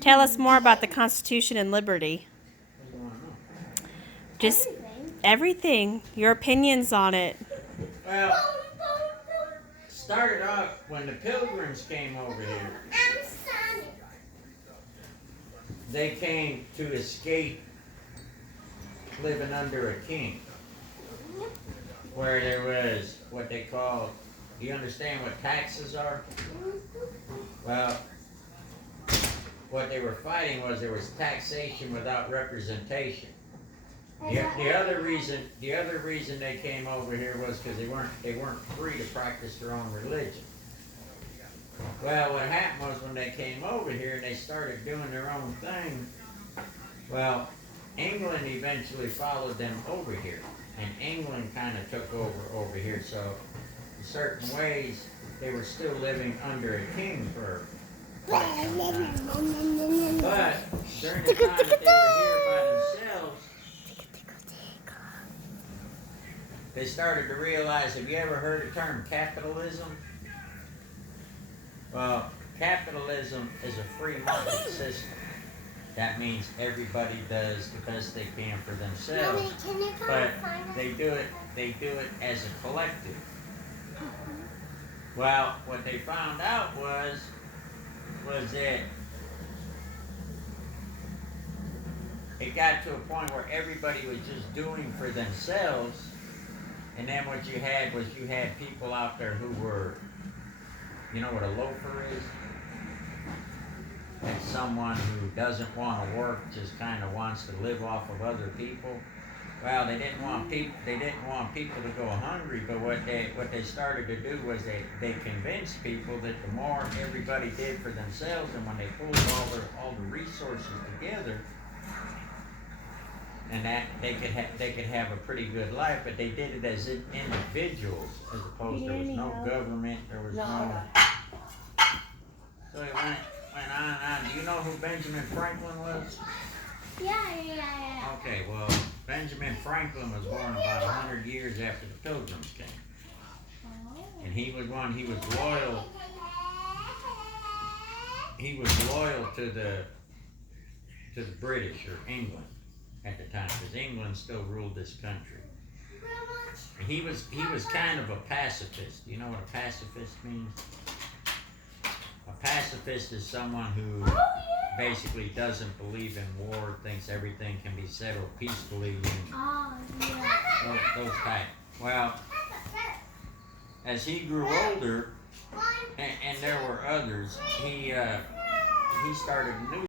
Tell us more about the Constitution and liberty. What do you want to know? Just everything. Your opinions on it. Well, started off when the Pilgrims came over here. They came to escape living under a king, where there was what they call, do you understand what taxes are? Well, what they were fighting was there was taxation without representation. The other reason they came over here was because they weren't free to practice their own religion. Well, what happened was when they came over here and they started doing their own thing, well, England eventually followed them over here, and England kind of took over here. So, in certain ways, they were still living under a king for quite some time. But during the time that they were here by themselves, they started to realize, have you ever heard the term capitalism? Well, capitalism is a free market system. That means everybody does the best they can for themselves, but they do it as a collective. Well, what they found out was that it got to a point where everybody was just doing for themselves, and then what you had was people out there who were, you know what a loafer is? It's someone who doesn't want to work, just kind of wants to live off of other people. Well, they didn't want people to go hungry, but what they started to do was they convinced people that the more everybody did for themselves, and when they pulled all the resources together, and that they could have a pretty good life, but they did it as individuals, as opposed there was no government, there was no. So it went on. Do you know who Benjamin Franklin was? Yeah. Okay, well, Benjamin Franklin was born about 100 years after the Pilgrims came. And he was loyal. He was loyal to the British or England at the time, because England still ruled this country. And he was kind of a pacifist. You know what a pacifist means? A pacifist is someone who basically doesn't believe in war, thinks everything can be settled peacefully, and those type. Well, as he grew older, and there were others, he started a new